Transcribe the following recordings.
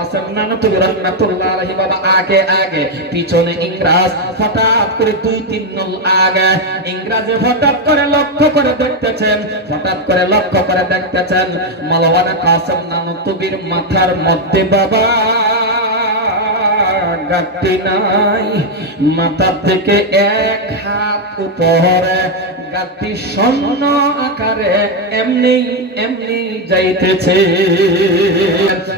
কাসেম নানতুবি রাহমাতুল্লাহ আলাইহি বাবা আগে আগে পিছনে ইংরাজ হঠাৎ করে 2-3 নল আগে ইংরাজে হঠাৎ করে লক্ষ্য করে দেখতেছেন মাওলানা কাসেম নানতুবির মাথার মধ্যে বাবা গাঁটটি নাই, মাথা থেকে 1 হাত উপরে গাঁটটি স্বর্ণ আকারে এমনি যাইতেছে।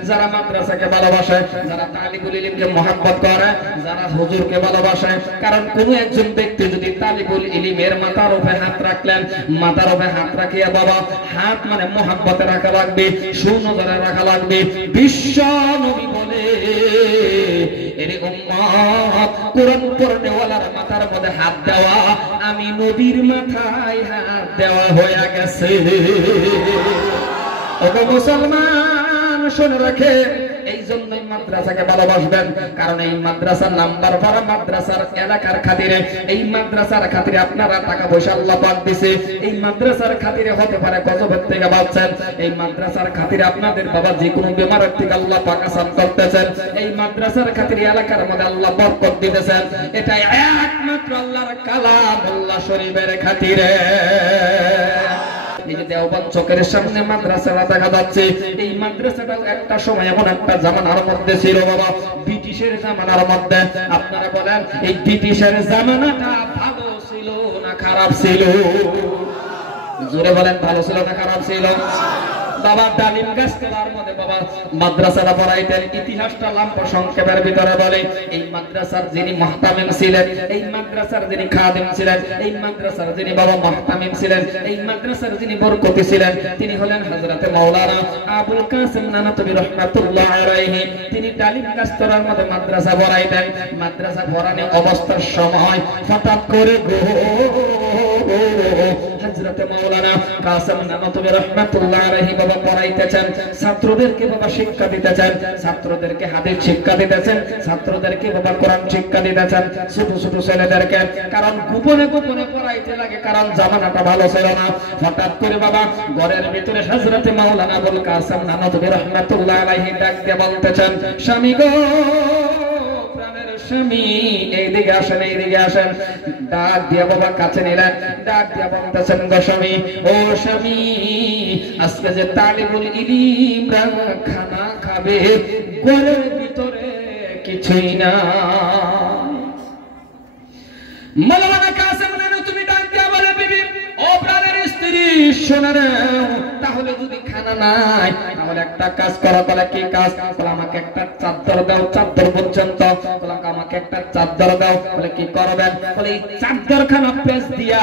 যারা মাদ্রাসাকে ভালোবাসে, যারা তালিবুল ইলমকে মহব্বত করে, যারা হুজুরকে ভালোবাসে, কারণ কোন একজন ব্যক্তি যদি তালিবুল ইলমের মাথার উপরে হাত রাখলেন, মাথার উপরে হাত রাখিয়া বাবা হাত মানে মহব্বতে রাখা লাগবে, সুনজরে রাখা লাগবে। বিশ্ব নবী বলে এরে উম্মত, কোরআন পড়নেওয়ালার মাথার মধ্যে হাত দেওয়া আমি নবীর মাথায় হাত দেওয়া হয়ে গেছে। ওগো মুসলমান শুনে রাখে, এই জন্যই মাদ্রাসাকে ভালোবাসবেন, কারণ এই মাদ্রাসার নাম্বার পারা মাদ্রাসার এলাকার খাতিরে, এই মাদ্রাসার খাতিরে আপনারা টাকা পয়সা আল্লাহ পাক দিয়েছে, এই মাদ্রাসার খাতিরে হতে পারে গজবের থেকে বাঁচছেন, এই মাদ্রাসার খাতিরে আপনাদের বাবা যে কোনো বেমারের থেকে আল্লাহ পাক আসান করতেছেন, এই মাদ্রাসার খাতিরে এলাকার মধ্যে আল্লাহ বরকত দিতেছেন। এটাই একমাত্র আল্লাহর কালাম আল্লাহ শরীফের খাতিরে। এই যে দেওবন্দ চকের সামনে মাদ্রাসাটা দেখা যাচ্ছে, এই মাদ্রাসাটা একটা সময় এমন একটা জামানার মধ্যে ছিল বাবা, ব্রিটিশের জামানার মধ্যে। আপনারা বলেন এই ব্রিটিশের জামানাটা ভালো ছিল না খারাপ ছিল? জোরে বলেন, ভালো ছিল না খারাপ ছিল? বাবা ডালিম গাছ তোলার মধ্যে বাবা মাদ্রাসাটা পড়াইতেন। ইতিহাসটা লম্ব সংক্ষেপের ভিতরে বলে, এই মাদ্রাসার যিনি মুহতামিম ছিলেন, এই মাদ্রাসার যিনি খাদিম ছিলেন, এই মাদ্রাসার যিনি বাবা মুহতামিম ছিলেন, এই মাদ্রাসার যিনি বরকতি ছিলেন, তিনি হলেন হযরতে মাওলানা আবুল কাসেম নানতুবি রাহমাতুল্লাহ আলাইহি। তিনি ডালিম গাছ তোলার মধ্যে মাদ্রাসা পড়াইতেন। মাদ্রাসা পড়ানো অবস্থার সময় হঠাৎ করে হযরতে মাওলানা কাসেম নানতুবি রাহমাতুল্লাহ আলাইহি বাবা পড়াইতেছেন, ছাত্রদেরকে বাবা শিক্ষা দিতেছেন, ছাত্রদেরকে হাদিস শিক্ষা দিতেছেন, ছাত্রদেরকে বাবা কোরআন শিক্ষা দিতেছেন, ছোট ছোট ছেলেদেরকে। কারণ গোপনে গোপনে পড়াইতে লাগে, কারণ জামানাটা ভালো ছিল না। হঠাৎ করে বাবা ঘরের ভিতরে হযরতে মাওলানা আবুল কাসেম নানতুবি রাহমাতুল্লাহ আলাইহি ডাক দিয়ে বলতেছেন, স্বামী গো, স্বামী এইদিকে আসেন, এইদিকে আসেন। ডাক দিয়ে বাবা কাছে নিলেন, ডাক দিয়ে বলতেছেন, গো স্বামী, ও স্বামী, আজকে যে তালিবুল ইলম খানা খাবে, ঘরের ভিতরে কিছুই না। মাওলানা কাসেম নানতুবি ডাক দিয়ে বলে, বিবি ও প্রাণের স্ত্রী শোনো না, তাহলে যদি খানা নাই তাহলে একটা কাজ করো। বলে কি কাজ? বলে আমাকে একটা চাদর দাও, চাদর পর্যন্ত। বলে আমাকে একটা চাদর দাও। বলে কি করবেন? বলে এই চাদরখানা পেঁচ দিয়া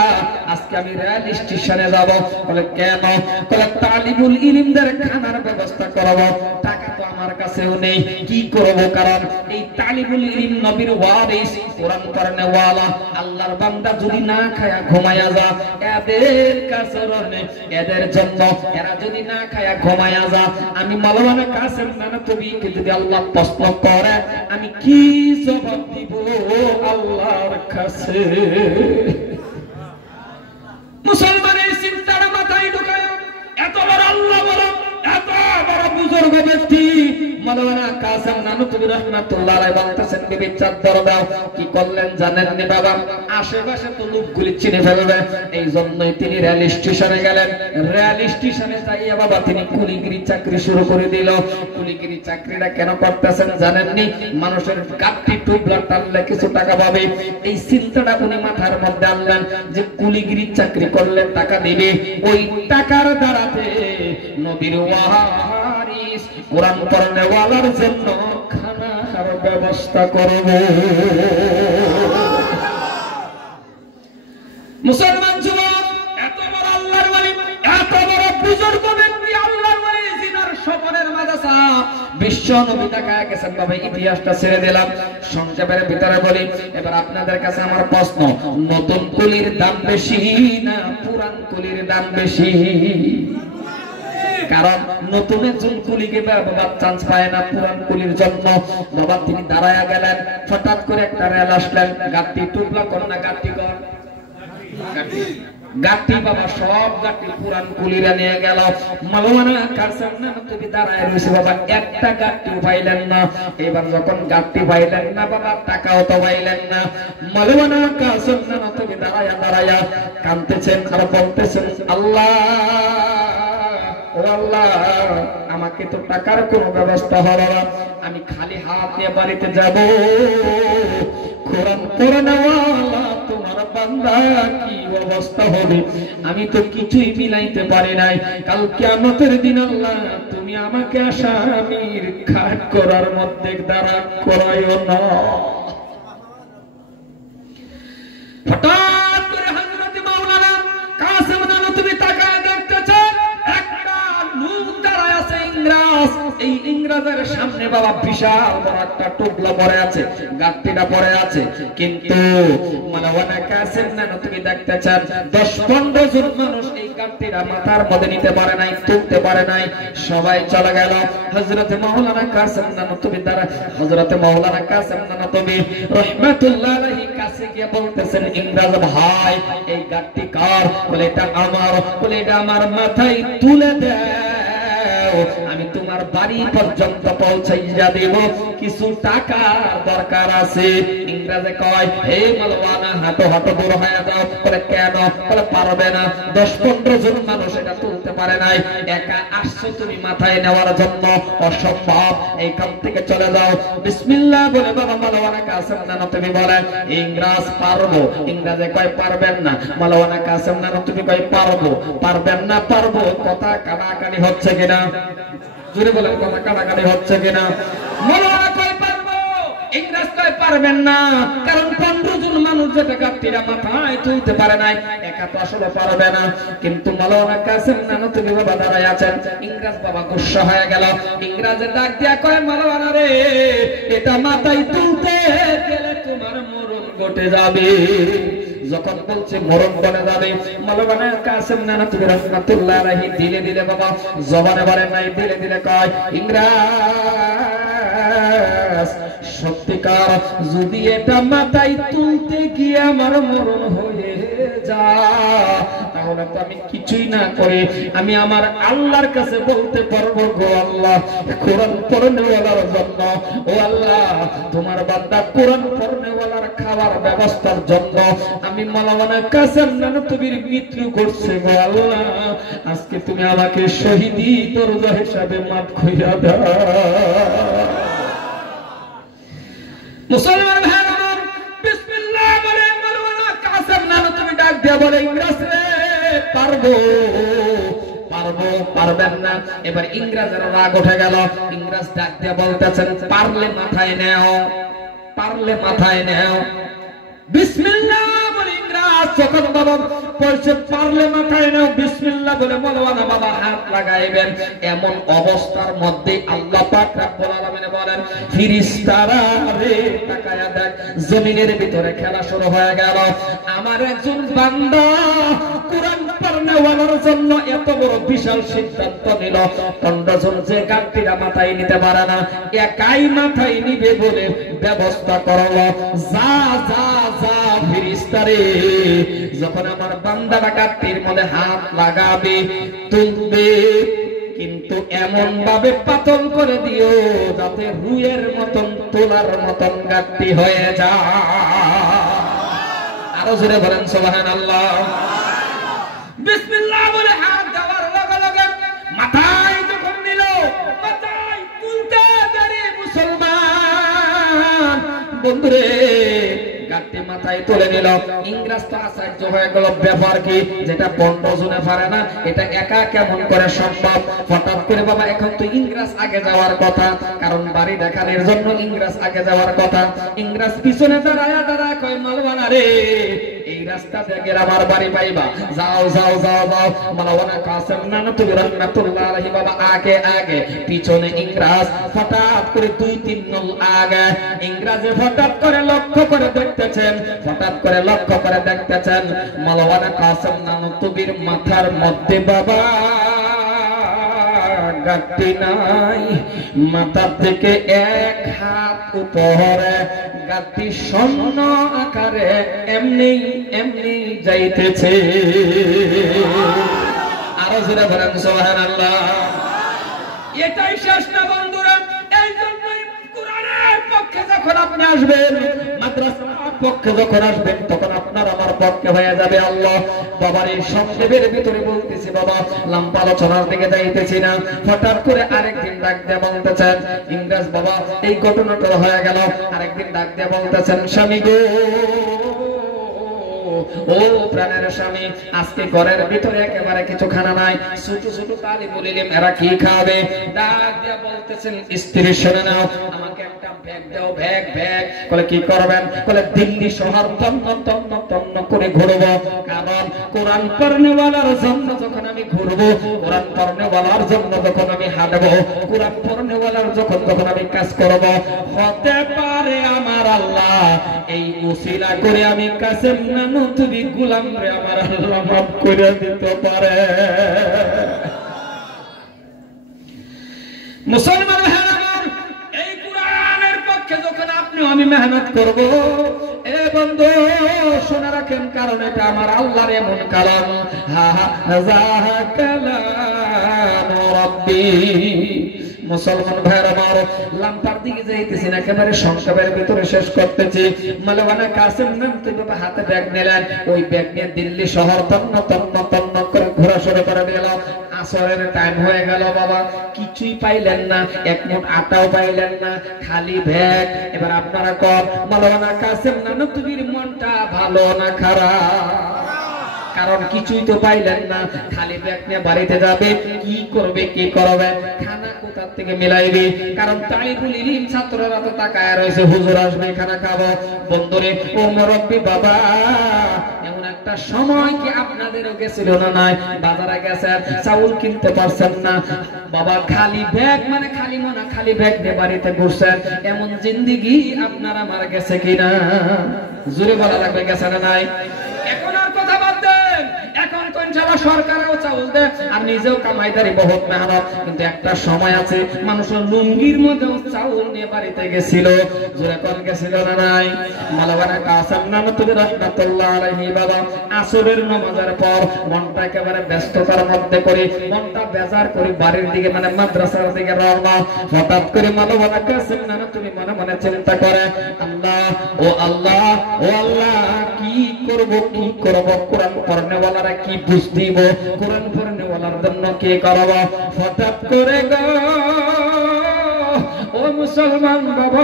আজকে আমি রেল স্টেশনে যাব। বলে কেন? বলে তালিবুল ইলমদের খানার ব্যবস্থা করব, টাকা তো আমার কাছেও নেই, কি করব? কারণ এই তালিবুল ইলম নবীর ওয়ারিস, কোরআন পড়নে ওয়ালা আল্লাহর বান্দা যদি না খায়া ঘুমায়া যা, এদের কারণে এদের জন্য এরা যদি না খায়া ঘুমায়া যা, আমি মাওলানা কাসেম নানতুবিকে যদি আল্লাহ প্রশ্ন করে আমি কি জবাব দিব আল্লাহর কাছে? মুসলমানের চিন্তাটা মাথায় ঢুকায়, এত বড় আল্লাহ বড়, এত বড় বুজুর্গ ব্যক্তি মাওলানা কাসেম নানতুবি রাহমাতুল্লাহ আলাইহি বলতেছেন, বিবি চাদর দাও। কি করলেন জানেন নি বাবা? আশেপাশে তো লোকগুলি চিনে ফেলবে, এই জন্যই তিনি রেল স্টেশনে গেলেন। রেল স্টেশনে যাইয়া বাবা তিনি কুলিগিরি চাকরি শুরু করে দিল। কুলিগিরি চাকরিটা কেন করতেছেন জানেন নি? মানুষের গাট্টি টুবলা টানলে কিছু টাকা পাবে, এই চিন্তাটা উনি মাথার মধ্যে আনলেন যে কুলিগিরি চাকরি করলে টাকা দিবে, ওই টাকার দ্বারাতে নবীর ওয়ারিস কোরআন পড়নে ওয়ালার জন্য খানার ব্যবস্থা করব। মুসলমান যুবক, এত বড় আল্লাহর ওলি, এত বড় বুজুর্গ ব্যক্তি আল্লাহর ওলি, জিনার স্বপনের মাদ্রাসা বিশ্ব নবী দেখায় গেছেন। তবে ইতিহাসটা ছেড়ে দিলাম, সংক্ষেপের ভিতরে বলি। এবার আপনাদের কাছে আমার প্রশ্ন, নতুন কুলির দাম বেশি না পুরান কুলির দাম বেশি? কারণ নতুন একজন কুলিকে বাবা চান্স পায় না পুরান কুলির জন্য। বাবা তিনি দাঁড়ায়া গেলেন, হঠাৎ করে একটা রেল আসলেন, গাড়ি টুকলা কর না, গাড়ি কর, গাড়ি গাটি বাবা সব গাটি পুরান কুলিরা নিয়ে গেল। মাওলানা কাসেম নানতুবি দাঁড়ায় রয়েছে বাবা, একটা গাটি পাইলেন না। এবার যখন গাটি পাইলেন না বাবা, টাকাও তো পাইলেন না। মাওলানা কাসেম নানতুবি দাঁড়ায়া দাঁড়ায়া কাঁদতেছেন আর বলতেছেন, আল্লাহ ও আল্লাহ, আমাকে তো টাকার কোনো ব্যবস্থা হলো না, আমি খালি হাত নিয়ে বাড়িতে যাব। কোরআন পড়ানোওয়ালা তোমার বান্দা কি অবস্থা হবে, আমি তো কিছুই মিলাইতে পারি নাই। কাল কিয়ামতের দিন আল্লাহ তুমি আমাকে আসামির খাট করার মধ্যে দাঁড়া করাইও না। হঠাৎ করে হযরত মাওলানা কাসেম নানতুবি তাকায় দেখতেছেন একটা লোক দাঁড়ায় আছে, ইংরেজ। এই ইংরেজের সামনে বাবা বিশাল বড় একটা টুকলা পড়ে আছে, গাঁটটিটা পড়ে আছে। কিন্তু মাওলানা কাসেম নানতুবি দেখতেছেন 10-15 জন মানুষ এই গাঁটটিটা মাথার মধ্যে নিতে পারে নাই, তুলতে পারে নাই, সবাই চলে গেল। হযরত মাওলানা কাসেম নানতুবি দ্বারা হযরত মাওলানা কাসেম নানতুবি রাহমাতুল্লাহ আলাইহি কাছে গিয়ে বলতেছেন, ইংরেজ ভাই এই গাঁটটি কার? বলে এটা আমার। বলে এটা আমার মাথায় তুলে দাও, আমি তোমার বাড়ি পর্যন্ত পৌঁছাইয়া দেব, কিছু টাকা দরকার আছে। ইংরেজে কয়, হে মাওলানা হাঁটো হাঁটো দূর হয়ে যাও। বলে কেন? বলে পারবে না, 10-15 জন মানুষ এটা তুলতে পারে নাই, একা আসছো তুমি মাথায় নেওয়ার জন্য, অসম্ভব, এইখান থেকে চলে যাও। বিসমিল্লাহ বলে বাবা মাওলানা কাসেম নানতুবি বলেন, ইংরেজ পারবো। ইংরেজে কয় পারবেন না। মাওলানা কাসেম নানতুবি কয় পারবো। পারবেন না পারবো, কথা কাটাকাটি হচ্ছে কিনা? জোরে বলেন, কথা কাটাকাটি হচ্ছে কিনা? মাওলানা কয় পারবো, ইংরেজ কয় পারবেন না। কারণ 15 জন মানুষ যেটা গাঁটটিরা মাথায় তুলতে পারে নাই, একা তো আসলে পারবে না। কিন্তু মাওলানা কাসেম নানতুবি বাবা দাঁড়ায় আছেন। ইংরেজ বাবা গুসা হয়ে গেল। ইংরেজে ডাক দিয়া কয়, মাওলানা রে, এটা মাথায় তুলতে গেলে তোমার মরণ ঘটে যাবে। যখন বলছে মরণ বনে যাবে, মাওলানা কাসেম নানতুবি রাহমাতুল্লাহ আলাইহি দিলে দিলে বাবা জবানে বলেন নাই, দিলে দিলে কয়, ইংরেজ সত্যিকার যদি এটা মাথায় তুলতে গিয়ে আমার মরণ হয়ে যায়, তাহলে তো আমি কিছুই না করে আমি আমার আল্লাহর কাছে বলতে পারবো, গো আল্লাহ, কোরআন পড়নেওয়ালার জন্য, ও আল্লাহ তোমার বান্দা কোরআন পড়নেওয়ালার খাওয়ার ব্যবস্থার জন্য আমি মাওলানা কাসেম নানতুবির মৃত্যু করছে, গো আল্লাহ, আজকে তুমি আমাকে শহীদি দরজা হিসাবে মাফ কইরা দাও। মুসলমান ভাই আমার, বিসমিল্লাহ বলে মাওলানা কাসেম নানতুবি ডাক দিয়া বলে, ইংরেজ রে, পারবো পারবো, পারবেন না। এবার ইংরেজের রাগ উঠে গেল। ইংরেজ ডাক দিয়া বলতেছেন, পারলে মাথায় নেও, পারলে মাথায় নেও। বিসমিল্লাহ বলে ইংরেজ যখন বাবা বলছে পারলে মাথায় নাও, বিসমিল্লাহ বলে মাওলানা বাবা হাত লাগাইবেন। এমন অবস্থার মধ্যে আল্লাহ পাক রব্বুল আলামিন বলেন, ফেরেশতারা রে তাকায়া দেখ, জমিনের ভিতরে খেলা শুরু হয়ে গেল। আমার একজন বান্দা কোরআন পড়নেওয়ালার জন্য এত বড় বিশাল সিদ্ধান্ত নিল। 15 জন যে গাঁটটিরা মাথায় নিতে পারে না, একাই মাথায় নিবে বলে ব্যবস্থা করলো। যা যা যা ফেরেশতারে, যখন আমার বান্দাটা গাঁটটির মধ্যে হাত লাগাবে, তুলবে, কিন্তু এমন ভাবে পাতল করে দিও যাতে রুইয়ের মতন তোলার মতন গাঁটটি হয়ে যায়। আরো জোরে বলেন সুবহানাল্লাহ। বিসমিল্লাহ বলে হাত দেওয়ার লগে লগে মাথায় যখন নিল, মাথায় তুলতে দেরি মুসলমান বন্ধুরে, গাঁটটি মাথায় তুলে নিল। ইংরেজ তো আশ্চর্য হয়ে গেল, ব্যাপার কি, যেটা 15 জনে পারে না এটা একা কেমন করে সম্ভব? হঠাৎ করে বাবা এখন তো ইংরেজ আগে যাওয়ার কথা, কারণ বাড়ি দেখানোর জন্য ইংরেজ আগে যাওয়ার কথা। ইংরেজ পিছনে দাঁড়ায়া দাঁড়ায় কয়, মাওলানা রে, এই রাস্তা থেকে আমার বাড়ি পাইবা, যাও যাও যাও যাও। মাওলানা কাসেম নানতুবি রাহমাতুল্লাহ আলাইহি বাবা আগে আগে, পিছনে ইংরেজ। হঠাৎ করে 2-3 নল আগে ইংরেজে হঠাৎ করে লক্ষ্য করে দেখতেছেন, হঠাৎ করে লক্ষ্য করে দেখতেছেন মাওলানা কাসেম নানতুবির মাথার মধ্যে বাবা গাঁটটি নাই, মাথা থেকে 1 হাত উপরে গাঁটটি স্বর্ণ আকারে এমনি এমনি যাইতেছে। আরো জোরে বলেন সুবহানাল্লাহ। এটাই শেষ না বন্ধুরা, এই জন্যই কোরআনের পক্ষে যখন আপনি আসবেন, মাদ্রাসার পক্ষে যখন আসবেন, তখন আপনার আমার পক্ষে হয়ে যাবে আল্লাহ। বাবার এই সংক্ষেপের ভিতরে বলতেছি বাবা, লম্বা আলোচনার দিকে যাইতেছি না। হঠাৎ করে আরেকদিন ডাক দিয়ে বলতেছেন, ইংরেজ বাবা এই ঘটনাটা হয়ে গেল, আরেকদিন ডাক দিয়ে বলতেছেন, স্বামী গো, ও প্রাণের স্বামী, আজকে ঘরের ভিতরে একেবারে কিছু খানা নাই, ছোট ছোট তালিবুল ইলম এরা কি খাবে? ডাক দিয়া বলতেছেন, স্ত্রী শুনে নাও, আমাকে একটা ব্যাগ দাও, ব্যাগ ব্যাগ। বলে কি করবেন? বলে দিল্লি শহর তন্ন তন্ন তন্ন করে ঘুরবো, কারণ কোরআন পড়নেওয়ালার জন্য যখন আমি ঘুরবো, কোরআন পড়নেওয়ালার জন্য যখন আমি হাঁটবো, কোরআন পড়নেওয়ালার যখন যখন আমি কাজ করবো, হতে পারে আমার আল্লাহ এই উসিলা করে আমি কাসেম নানু তুমি গোলাম রে আমার আল্লাহ মাফ করে দিতে পারে। মুসলমান ভাইরা আমার, এই কোরআনের পক্ষে যখন আপনি আমি মেহনত করব, এ বন্ধু শুনে রাখেন, কারণ এটা আমার আল্লাহর এমন কালাম, হাযা কালাম রাব্বি। মুসলমান ভাইরা আমার, লাম্পার দিকে যাইতেছি না, একেবারে সংক্ষেপের ভিতরে শেষ করতেছি। মাওলানা কাসেম নাম তুমি হাতে ব্যাগ নিলেন, ওই ব্যাগ নিয়ে দিল্লি শহর তন্ন তন্ন তন্ন করে ঘোরা শুরু করে দিল। আসরের টাইম হয়ে গেল বাবা, কিছুই পাইলেন না, 1 মুঠ আটাও পাইলেন না, খালি ব্যাগ। এবার আপনারা কর, মাওলানা কাসেম নানু তুমির মনটা ভালো না খারাপ? কারণ কিছুই তো পাইলেন না, খালি ব্যাগ নিয়ে বাড়িতে যাবে, কি করবে কি করবে, খানা কোথা থেকে মিলাইবে? কারণ তালিবুল ইলম ছাত্ররা তো তাকায় রয়েছে, হুজুর আসবে খানা খাবো। বন্ধুরে ও মুরব্বি বাবা, এমন একটা সময় কি আপনাদেরও গেছিল না? নাই, বাজারে গেছেন, চাউল কিনতে পারছেন না বাবা, খালি ব্যাগ মানে খালি মনা খালি ব্যাগ নিয়ে বাড়িতে ঘুরছেন। এমন জিন্দেগি আপনার আমার গেছে কিনা? জোরে বলা লাগবে, গেছে না নাই? এখন আর কথা বাদ দেন, এখন তো ইনশাআল্লাহ সরকারও চাউল দেয় আর নিজেও কামাইদারি বহুত মেহনত। কিন্তু একটা সময় আছে মানুষের লুঙ্গির মধ্যেও চাউল নিয়ে বাড়িতে গেছিল। জোরে কোন গেছিল না নাই? মাওলানা কাসেম নানতুবি রাহমাতুল্লাহ আলাইহি বাবা আসরের নামাজের পর মনটা একেবারে ব্যস্ততার মধ্যে করে, মনটা বেজার করে বাড়ির দিকে মানে মাদ্রাসার দিকে রওনা। হঠাৎ করে মাওলানা কাসেম নানতুবি মনে মনে চিন্তা করে, আল্লাহ ও আল্লাহ ও আল্লাহ, কি করব কি করব? কোরআন পড়নেওয়ালারা কি বুঝ দিব? কোরআন পড়নেওয়ালার জন্য কি করব? হঠাৎ করে গো ও মুসলমান বাবা,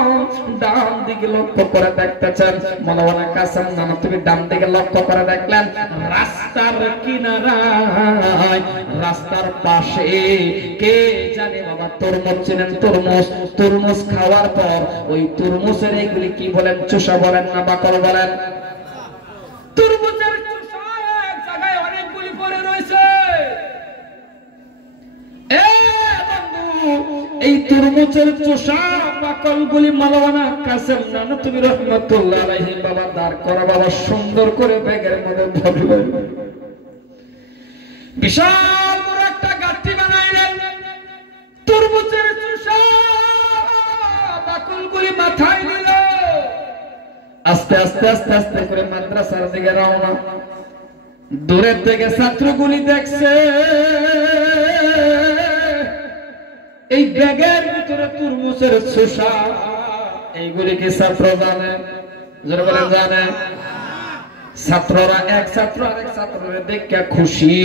ডান দিকে লক্ষ্য করে দেখতেছেন, মাওলানা কাসেম নানতুবি ডান দিকে লক্ষ্য করে দেখলেন, রাস্তার কিনারায় রাস্তার পাশে কে জানে বাবা তরমুজ চিনেন? তরমুজ, তরমুজ খাওয়ার পর ওই তরমুজের এইগুলি কি বলেন? চোষা বলেন না বাকল বলেন? তরমুজের চোষা এক জায়গায় অনেকগুলি পড়ে রয়েছে। এই তরমুজের চোষা বাকলগুলি মাওলানা কাসেম নানতুবি রাহমাতুল্লাহ আলাইহি বাবা দাঁড় করা বাবা সুন্দর করে ব্যাগের মধ্যে ভরলেন। বিশাল বড় একটা গাঁটটি বানাইলেন, তরমুজের চোষা বাকলগুলি মাথায় নিল, আস্তে আস্তে আস্তে আস্তে করে মাদ্রাসার দিকে রওনা। দূরের থেকে ছাত্রগুলি দেখছে এই ব্যাগের ভিতরে তরমুজের চোষা, এইগুলি কি ছাত্র জানে? যারা বলেন জানে। ছাত্ররা এক ছাত্র আরেক ছাত্রের দেখে খুশি,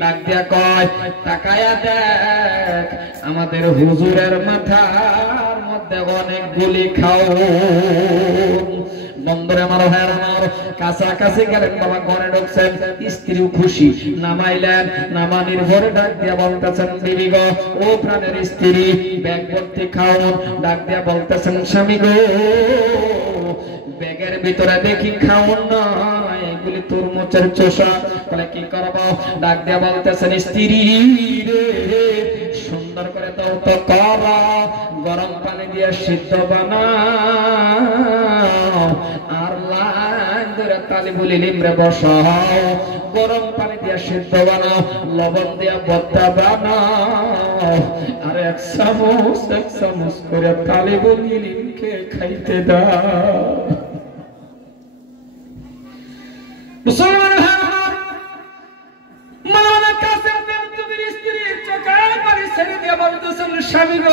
ডাক দিয়া কয়, তাকায়া দেখ আমাদের হুজুরের মাথার মধ্যে অনেকগুলি খাও। বন্ধুরে আমার ভাইয়ের আমার, কাছাকাছি গেলেন বাবা, ঘরে ঢুকছেন, স্ত্রীও খুশি, নামাইলেন, নামানির ঘরে ডাক দিয়া বলতেছেন, বিবি গো ও প্রাণের স্ত্রী, ব্যাগ ভর্তি খাও। ডাক দিয়া বলতেছেন, স্বামী গো ব্যাগের ভিতরে দেখি খাও না, এগুলি তরমুজের চোষা। বলে কি করব? ডাক দিয়া বলতেছেন, স্ত্রী রে সুন্দর করে দাও তো কর, গরম পানি দিয়ে সিদ্ধ বানাও, আর লাইন ধরে তালিবুল ইলম রে বসাও, গরম পানি দিয়ে সিদ্ধ বানাও, লবণ দিয়ে ভর্তা বানাও, আর এক চামচ করে তালিবুল ইলমকে খাইতে দাও। মুসলমান মাওলানা কাসেম বেনতুবির স্ত্রী চোখের পানি ছেড়ে দিয়ে বলতেছেন, স্বামী গো,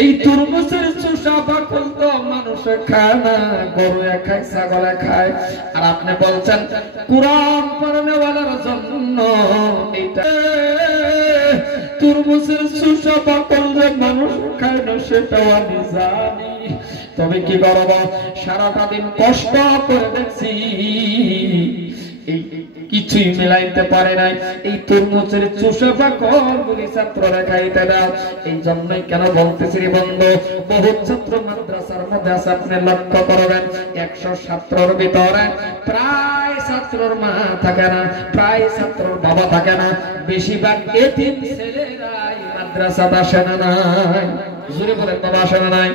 এই তরমুজের চোষা বাকল তো মানুষে খায় না, গরুয়ে খায়, ছাগলে খায়, আর আপনি বলছেন কুরআন পড়নেওয়ালার জন্য এটা তরমুজের চোষা বাকল যে মানুষ খায় না সেটাও আমি জানি। তবে কি করব, সারাটা দিন কষ্ট করে দেখছি, কিছুই মিলাইতে পারে নাই। এই তরমুজের চোষা বাকলগুলি ছাত্ররা খাইতে দাও। এই জন্যই কেন বলতেছি রে বন্ধু, বহু ছাত্র মাদ্রাসার মধ্যে আছে, আপনি লক্ষ্য করবেন 100 ছাত্রের ভিতরে প্রায় ছাত্রর মা থাকে না, প্রায় ছাত্রর বাবা থাকে না, বেশিরভাগ এতিম ছেলেরাই মাদ্রাসাতে আসে না। নাই জোরে বলেন বাবা, আসে না? নাই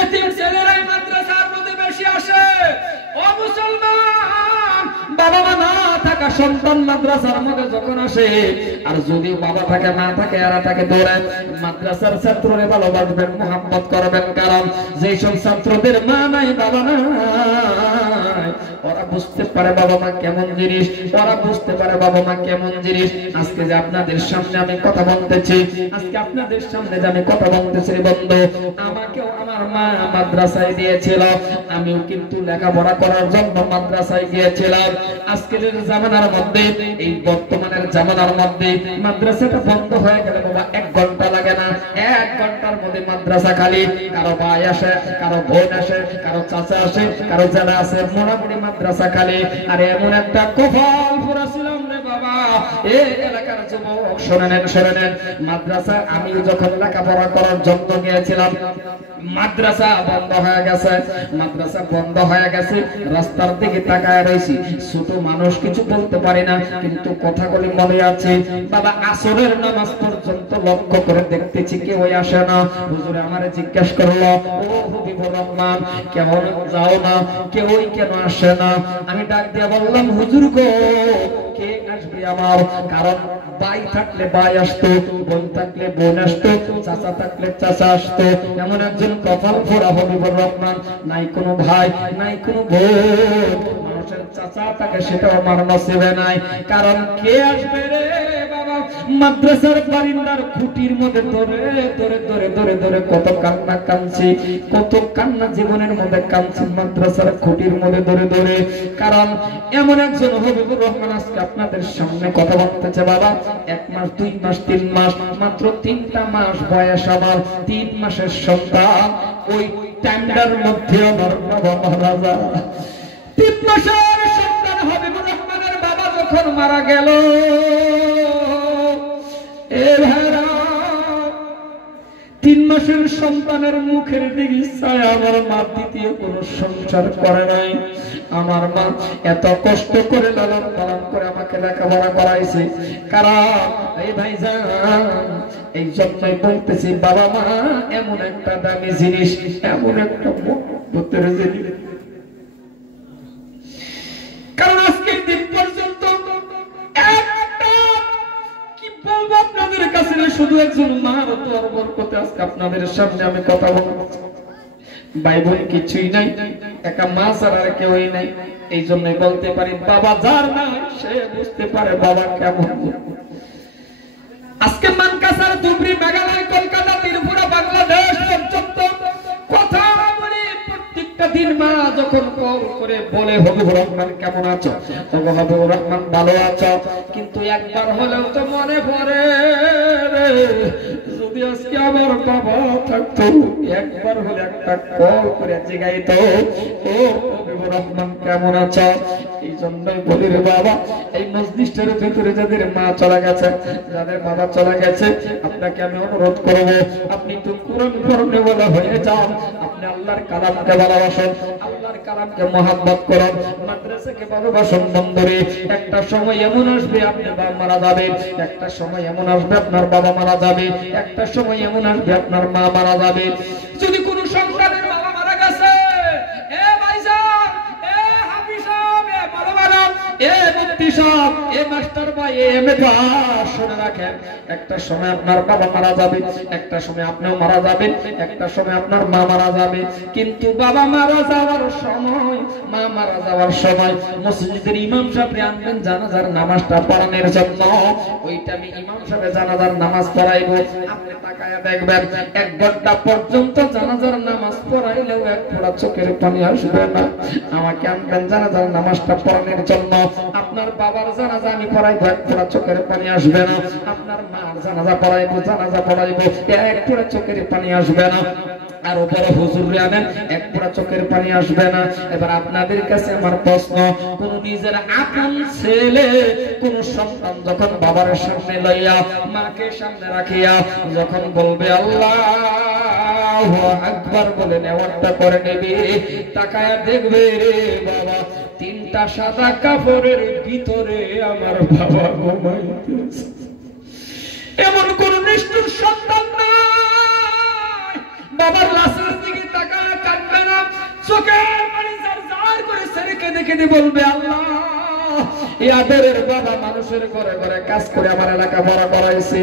এতিম ছেলেরাই মাদ্রাসার মধ্যে বেশি আসে। ও মুসলমান, বাবা মা না থাকা সন্তান মাদ্রাসার মধ্যে যখন আসে, আর যদি বাবা থাকে মা থাকে এরা থাকে দৌড়ে মাদ্রাসার ছাত্ররে ভালোবাসবেন, মোহাম্মত করবেন। কারণ যেই সব ছাত্রদের মা নাই বাবা নাই, ওরা বুঝতে পারে বাবা মা কেমন জিনিস, ওরা বুঝতে পারে বাবা মা কেমন জিনিস। আজকে যে আপনাদের সামনে আমি কথা বলতেছি, আজকে আপনাদের সামনে যে আমি কথা বলতেছি বন্ধু, আমাকেও আমার মা মাদ্রাসায় দিয়েছিল, আমিও কিন্তু লেখাপড়া করার জন্য মাদ্রাসায় গিয়েছিলাম। আজকের জামানার মধ্যে, এই বর্তমানের জামানার মধ্যে মাদ্রাসাটা বন্ধ হয়ে গেলে বাবা 1 ঘন্টা লাগে না, 1 ঘন্টার মধ্যে মাদ্রাসা খালি। কারো ভাই আসে, কারো বোন আসে, কারো চাচা আসে, কারো জানা আসে, মোটামুটি মাদ্রাসা খালি। আর এমন একটা কপাল পুরা ছিলাম রে বাবা, এই এলাকার যুবক শোনেন, মাদ্রাসা আমি যখন লেখাপড়া করার জন্য গিয়েছিলাম, মাদ্রাসা বন্ধ হয়ে গেছে। মাদ্রাসা বন্ধ হয়ে গেছে, রাস্তার দিকে তাকায় রয়েছি, ছোট মানুষ কিছু বলতে পারি না, কিন্তু কথাগুলি মনে আছে। বাবা আসরের নামাজ পর্যন্ত লক্ষ্য করে দেখতেছি কেউ আসে না। হুজুরে আমারে জিজ্ঞেস করলো, ও হবিবুর রহমান, কেমন যাও না, কেউই কেন আসে না? আমি ডাক দিয়ে বললাম, হুজুর গো, কে আসবে আমার? কারণ ভাই থাকলে ভাই আসতো, বোন থাকলে বোন আসতো, চাচা থাকলে চাচা আসতো। এমন একজন কপাল ফোড়া হবিবুর রহমান, নাই কোনো ভাই, নাই কোনো বোন, মানুষের চাচা থাকে সেটাও আমার নসিবে নাই। কারণ কে আসবে রে বাবা? মাদ্রাসার বারিন্দার খুঁটির মধ্যে ধরে ধরে ধরে ধরে ধরে কত কান্না কাঁদছি, কত কান্না জীবনের মধ্যে কাঁদছি, মাদ্রাসার খুঁটির মধ্যে ধরে ধরে। কারণ এমন একজন হবিবুর রহমান আজকে আপনাদের সামনে কথা বলতেছে। বাবা 1 মাস 2 মাস 3 মাস, মাত্র 3টা মাস বয়স আমার, 3 মাসের সন্তান। ওই টাইমটার মধ্যে আমার বাবা মারা যায়। 3 মাসের সন্তান হবিবুর রহমানের বাবা যখন মারা গেল, এ ভাইরা 3 মাসের সন্তানের মুখের দিকে ছায়া আমার মা দ্বিতীয় কোনো সংসার করে নাই। আমার মা এত কষ্ট করে লালন পালন করে আমাকে লেখাপড়া করাইছে। কারণ এই ভাইজান, এই জন্যই বলতেছি, বাবা মা এমন একটা দামি জিনিস, এমন একটা মহব্বতের জিনিস। কারণ আজকের দিন পর্যন্ত বলবো আপনাদের কাছে, শুধু একজন মার তোর বরকতে আজকে আপনাদের সামনে আমি কথা বলছি। ভাই বোন কিছুই নাই, একা মা ছাড়া আর কেউই নাই। এই জন্যই বলতে পারি, বাবা যার না সে বুঝতে পারে বাবা কেমন। আজকে মানকাসার, ধুবড়ি, মেঘালয়, কলকাতা, ত্রিপুরা, বাংলাদেশ পর্যন্ত কথা বলি, প্রত্যেকটা দিন মা যখন কল করে বলে, হবিবুর রহমান কেমন আছো? তবে হবিবুর রহমান ভালো আছো, কিন্তু একবার হলেও তো মনে পড়ে যদি আজকে আমার বাবা থাকতো, একবার হলে একটা কল করে জিগাইতো, ও হবিবুর রহমান কেমন আছো? এই জন্যই বলি রে বাবা, এই মসজিদের ভিতরে যাদের মা চলে গেছে, যাদের বাবা চলে গেছে, আপনাকে আমি অনুরোধ করব, আপনি একটু কোরআন পড়নেওয়ালা হয়ে যান। আপনি আল্লাহর কালামকে ভালোবাসেন, আল্লাহর কালামকে মহব্বত করেন, মাদ্রাসাকে ভালোবাসেন। বন্ধুরে, একটা সময় এমন আসবে আপনি বাবা মারা যাবে, একটা সময় এমন আসবে আপনার বাবা মারা যাবে, একটা সময় এমন আসবে আপনার মা মারা যাবে। যদি কোনো সন্তানের বাবা মারা গেছে, এ ভাইজান, এ হাফিজ সাহেব, এ মাওলানা, এ মুফতি কৃষক, এ মাস্টার ভাই, এমএ পাস, শুনে রাখেন, একটা সময় আপনার বাবা মারা যাবে, একটা সময় আপনিও মারা যাবেন, একটা সময় আপনার মা মারা যাবে। কিন্তু বাবা মারা যাওয়ার সময়, মা মারা যাওয়ার সময় মসজিদের ইমাম সাহেব আনবেন জানাজার নামাজটা পড়ানোর জন্য। ওইটা আমি ইমাম সাহেব জানাজার নামাজ পড়াইবো। আপনি তাকায়া দেখবেন 1 ঘন্টা পর্যন্ত জানাজার নামাজ পড়াইলেও এক ফোঁটা চোখের পানি আসবে না। আমাকে আনবেন জানাজার নামাজটা পড়ানোর জন্য। আপনার বাবার জানাজা আমি পড়াইবো, এক ফোঁটা চোখের পানি আসবে না। আপনার মার জানাজা পড়াইবো, জানাজা পড়াইবো, এক ফোঁটা চোখের পানি আসবে না। আর উপরে হুজুর আনেন, এক ফোঁটা চোখের পানি আসবে না। এবার আপনাদের কাছে আমার প্রশ্ন, কোন নিজের আপন ছেলে, কোন সন্তান যখন বাবার সামনে লইয়া, মাকে সামনে রাখিয়া যখন বলবে আল্লাহু আকবার বলে নেওয়াটা করে নেবে, তাকায়া দেখবে রে বাবা, 3টা সাদা কাপড়ের ভিতরে আমার বাবা ঘুমাইতেছে। এমন কোন নিষ্ঠুর সন্তান নাই বাবার লাশের দিকে তাকায় কাঁদবে না, চোখের পানি জারজার করে ছেলেকে দেখে দিয়ে বলবে আল্লাহ, এই আদরের বাবা মানুষের ঘরে ঘরে কাজ করে আমার এলাকা বড় করাইছে।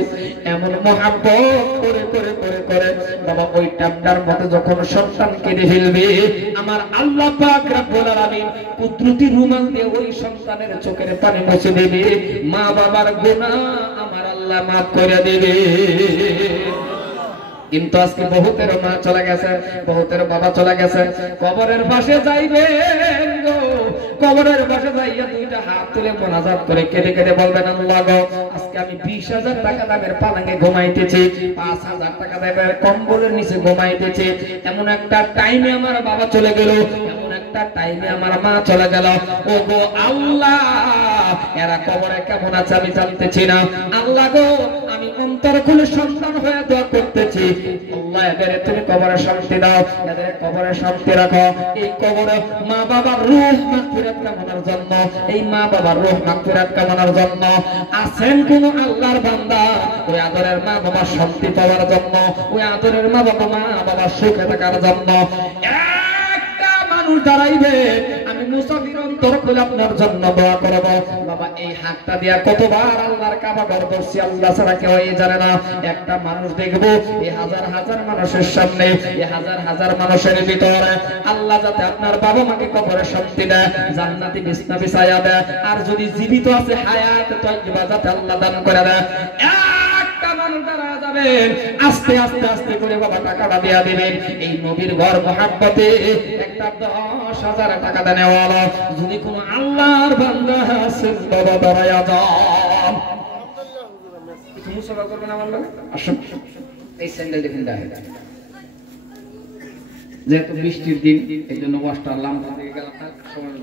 এমন মহাব্বত করে করে করে করে বাবা ওই টামটার মতো যখন সন্তান কেঁদে ফেলবে, আমার আল্লাহ পাক রব্বুল আলামিন কুদরতি রুমাল দিয়ে ওই সন্তানের চোখের পানি মুছে দেবে। মা বাবার গুনাহ আমার আল্লাহ মাফ করে দেবে। কিন্তু আজকে বহুতের মা চলে গেছে, বহুতের বাবা চলে গেছে, কবরের পাশে যাইবেন গো, কবরের পাশে যাইয়া 2টা হাত তুলে মোনাজাত করে কেঁদে কেঁদে বলবেন আল্লাহ গো, আজকে আমি 20,000 টাকা দামের পালঙ্কে ঘুমাইতেছি, 5,000 টাকা দামের কম্বলের নিচে ঘুমাইতেছি। এমন একটা টাইমে আমার বাবা চলে গেল, এমন একটা টাইমে আমার মা চলে গেল। ও গো আল্লাহ, এরা কবরে কেমন আছে আমি জানতেছি না। আল্লাহ গো, আমি অন্তর খুলে সন্তান হয়ে দোয়া করতেছি, আল্লাহ এদের তুমি কবরে শান্তি দাও, এদের কবরে শান্তি রাখো। এই কবরে মা বাবার রূহ মাগফিরাত কামনার জন্য, এই মা বাবার রূহ মাগফিরাত কামনার জন্য আছেন কোন আল্লাহর বান্দা, ওই আদরের মা বাবার শান্তি পাওয়ার জন্য, ওই আদরের মা বাবা সুখে থাকার জন্য একটা মানুষ দাঁড়াইবে। আমি মুসাফির অন্তর খুলে আপনার জন্য দোয়া করব। বাবা এই হাতটা দিয়া কতবার আল্লাহর কাবা ঘর করছি, আল্লাহ ছাড়া কেউ জানে না। একটা মানুষ দেখবো এই হাজার হাজার মানুষের সামনে, এই হাজার হাজার মানুষের ভিতরে আল্লাহ যাতে আপনার বাবা মাকে কবরে শান্তি দেয়, জান্নাতি বিছনা বিছায়া দেয়, আর যদি জীবিত আছে হায়াত তাইয়্যিবা যাতে আল্লাহ দান করে দেয়। একটা মানুষ দাঁড়া যাবেন, আস্তে আস্তে আস্তে করে বাবা টাকাটা দেয়া দিবেন। এই নবীর ঘর মহাব্বতে একটা 10,000 টাকা দেনেওয়ালা যদি কোন আল্লাহর বান্দা আছেন বাবা দাঁড়ায়া যান। কিছু মুসাফা করবেন আমার লাগে, আসুন এই স্যান্ডেল দেখুন দাঁড়িয়ে। যেহেতু বৃষ্টির দিন এই জন্য ওয়াশটা লাম্বা দিয়ে গেলাম, সময়